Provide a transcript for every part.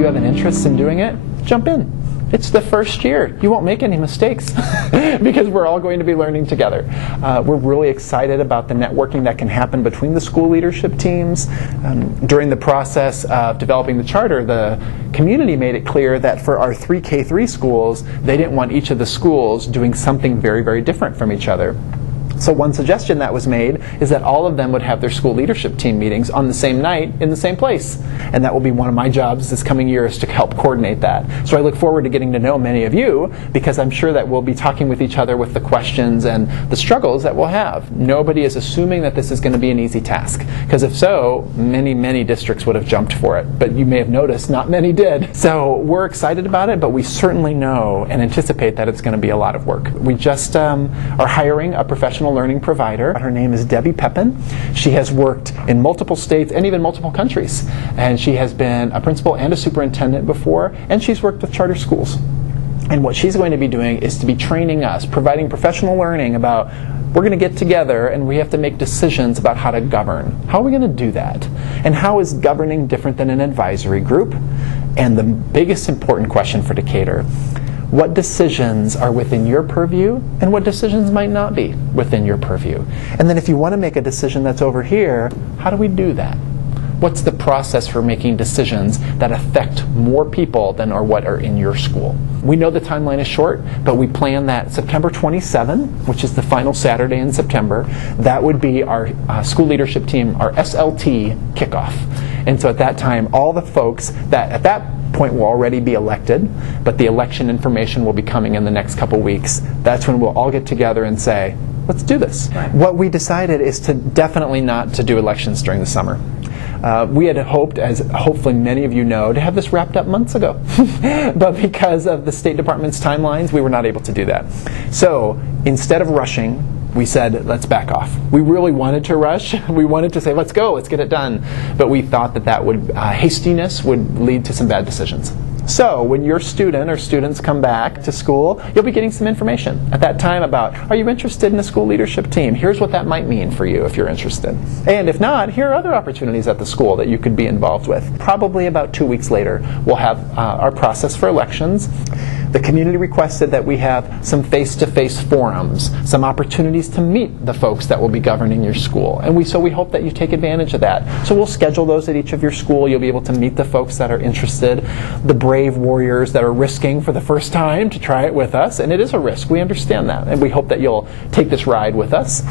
you have an interest in doing it, jump in. It's the first year. You won't make any mistakes because we're all going to be learning together. We're really excited about the networking that can happen between the school leadership teams. During the process of developing the charter, the community made it clear that for our 3 K-3 schools, they didn't want each of the schools doing something very, very different from each other. So one suggestion that was made is that all of them would have their school leadership team meetings on the same night in the same place. And that will be one of my jobs this coming year, is to help coordinate that. So I look forward to getting to know many of you, because I'm sure that we'll be talking with each other with the questions and the struggles that we'll have. Nobody is assuming that this is going to be an easy task, because if so, many, many districts would have jumped for it. But you may have noticed not many did. So we're excited about it, but we certainly know and anticipate that it's going to be a lot of work. We just are hiring a professional learning provider. Her name is Debbie Pepin. She has worked in multiple states and even multiple countries. And she has been a principal and a superintendent before, and she's worked with charter schools. And what she's going to be doing is to be training us, providing professional learning about, we're going to get together and we have to make decisions about how to govern. How are we going to do that? And how is governing different than an advisory group? And the biggest important question for Decatur: what decisions are within your purview and what decisions might not be within your purview? And then if you want to make a decision that's over here, how do we do that? What's the process for making decisions that affect more people than are what are in your school? We know the timeline is short, but we plan that September 27, which is the final Saturday in September, that would be our school leadership team, our SLT kickoff. And so at that time, all the folks that at that point will already be elected, but the election information will be coming in the next couple weeks. That's when we'll all get together and say, let's do this. Right. What we decided is to definitely not to do elections during the summer. We had hoped, as hopefully many of you know, to have this wrapped up months ago. But because of the State Department's timelines, we were not able to do that. So instead of rushing, we said, let's back off. We really wanted to rush. We wanted to say, let's go, let's get it done. But we thought that that would, hastiness would lead to some bad decisions. So when your student or students come back to school, you'll be getting some information at that time about, are you interested in a school leadership team? Here's what that might mean for you if you're interested. And if not, here are other opportunities at the school that you could be involved with. Probably about 2 weeks later, we'll have our process for elections. The community requested that we have some face-to-face forums, some opportunities to meet the folks that will be governing your school. And so we hope that you take advantage of that. So we'll schedule those at each of your school. You'll be able to meet the folks that are interested, the brave warriors that are risking for the first time to try it with us. And it is a risk. We understand that. And we hope that you'll take this ride with us.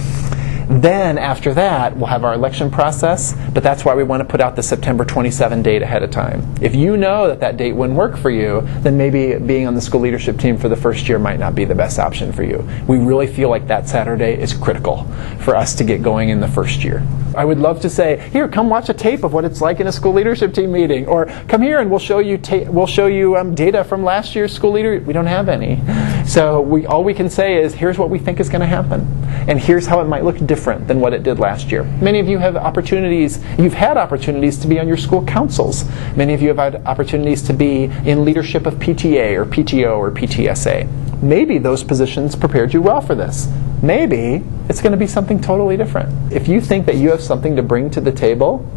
Then after that, we'll have our election process, but that's why we want to put out the September 27 date ahead of time. If you know that that date wouldn't work for you, then maybe being on the school leadership team for the first year might not be the best option for you. We really feel like that Saturday is critical for us to get going in the first year. I would love to say, here, come watch a tape of what it's like in a school leadership team meeting, or come here and we'll show you data from last year's school leader. We don't have any. So all we can say is, here's what we think is going to happen, and here's how it might look different than what it did last year. Many of you have opportunities, you've had opportunities to be on your school councils. Many of you have had opportunities to be in leadership of PTA or PTO or PTSA. Maybe those positions prepared you well for this. Maybe it's going to be something totally different. If you think that you have something to bring to the table,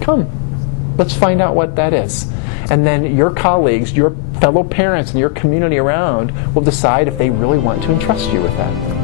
come. Let's find out what that is. And then your colleagues, your fellow parents, and your community around will decide if they really want to entrust you with that.